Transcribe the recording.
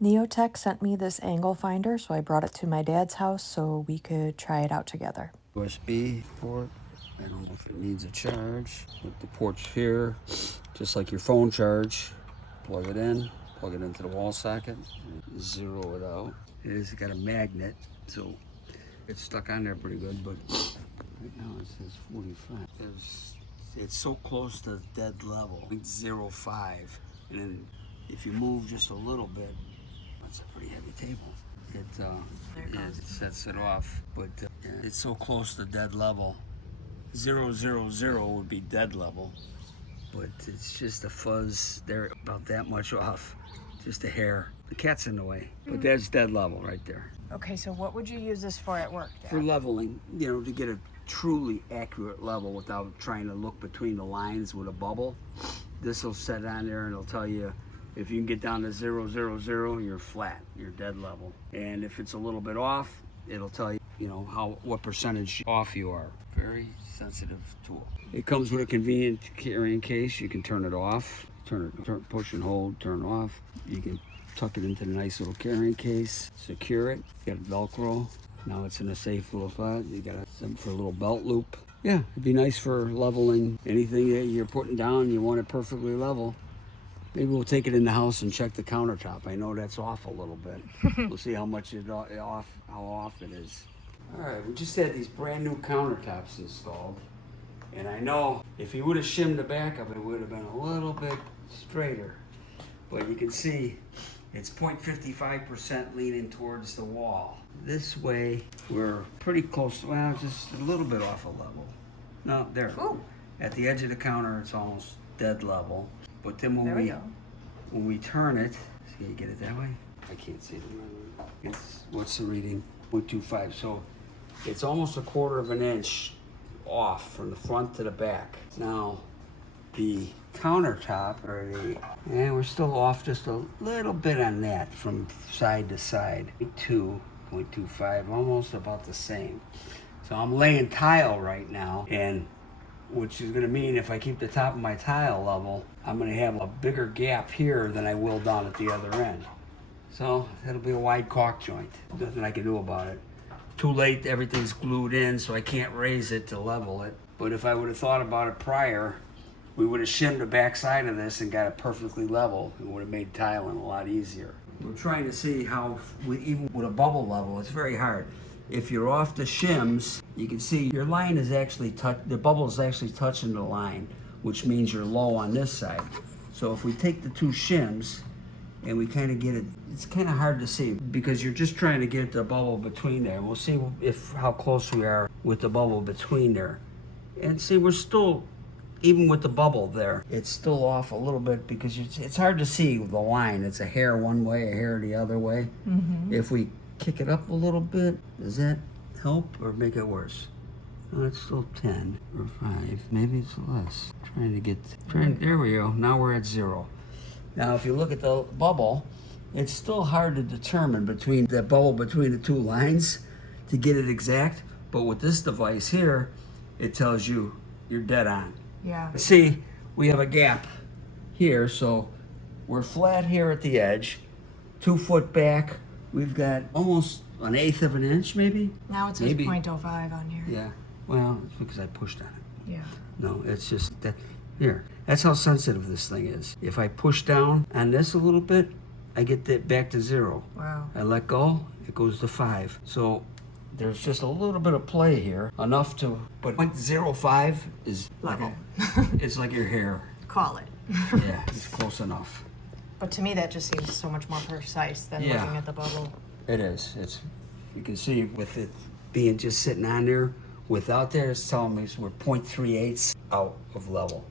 Neoteck sent me this angle finder, so I brought it to my dad's house so we could try it out together. USB port. I don't know if it needs a charge. With the ports here, just like your phone charge. Plug it into the wall socket, zero it out. It has got a magnet, so it's stuck on there pretty good, but right now it says 45. It's so close to dead level. It's 0.5, and then if you move just a little bit, that's a pretty heavy table. It sets it off, but it's so close to dead level. 000 would be dead level, but it's just a fuzz. They're about that much off, just a hair. The cat's in the way, but that's dead level right there. Okay, so what would you use this for at work, Dad? For leveling, to get a truly accurate level without trying to look between the lines with a bubble. This will set on there and it'll tell you if you can get down to 000, you're flat, you're dead level. And if it's a little bit off, it'll tell you, what percentage off you are. Very sensitive tool. It comes with a convenient carrying case. You can turn it off, push and hold, turn off. You can tuck it into the nice little carrying case, secure it. You got Velcro. Now it's in a safe little spot. You got something for a little belt loop. Yeah, it'd be nice for leveling anything that you're putting down. You want it perfectly level. Maybe we'll take it in the house and check the countertop. I know that's off a little bit. We'll see how much how off it is. All right, we just had these brand new countertops installed. And I know if you would have shimmed the back of it, it would have been a little bit straighter. But you can see it's 0.55% leaning towards the wall. This way, we're pretty close, just a little bit off a level. No, there. Ooh. At the edge of the counter, it's almost dead level. But then when we turn it, see, you get it that way? I can't see it. What's the reading? 0.25. So it's almost 1/4 of an inch off from the front to the back. Now, the countertop, we're still off just a little bit on that from side to side. 0.25, almost about the same. So I'm laying tile right now, and which is gonna mean if I keep the top of my tile level, I'm gonna have a bigger gap here than I will down at the other end. So it'll be a wide caulk joint. Nothing I can do about it. Too late, everything's glued in, so I can't raise it to level it. But if I would have thought about it prior, we would have shimmed the back side of this and got it perfectly level. It would have made tiling a lot easier. We're trying to see how, even with a bubble level, it's very hard. If you're off the shims, you can see your line is actually the bubble is actually touching the line, which means you're low on this side. So if we take the two shims and we kind of get it, it's kind of hard to see because you're just trying to get the bubble between there. We'll see how close we are with the bubble between there. And see, we're still, even with the bubble there, it's still off a little bit because it's hard to see the line. It's a hair one way, a hair the other way. Mm-hmm. If we kick it up a little bit, does that help or make it worse? Oh, it's still 10 or 5. Maybe it's less. There we go. Now we're at 0. Now, if you look at the bubble, it's still hard to determine between the bubble between the two lines to get it exact. But with this device here, it tells you you're dead on. Yeah. See, we have a gap here, so we're flat here at the edge, 2 foot back. We've got almost 1/8 of an inch, maybe. Now it says 0.05 on here. Yeah. Well, it's because I pushed on it. Yeah. No, it's just that. Here. That's how sensitive this thing is. If I push down on this a little bit, I get that back to 0. Wow. I let go, it goes to 5. So there's just a little bit of play here, enough to. But 0.05 is level. It's like your hair. Call it. Yeah, it's close enough. But to me, that just seems so much more precise than looking at the bubble. It is. You can see with it being just sitting on there, without there, it's telling me we're 0.38 out of level.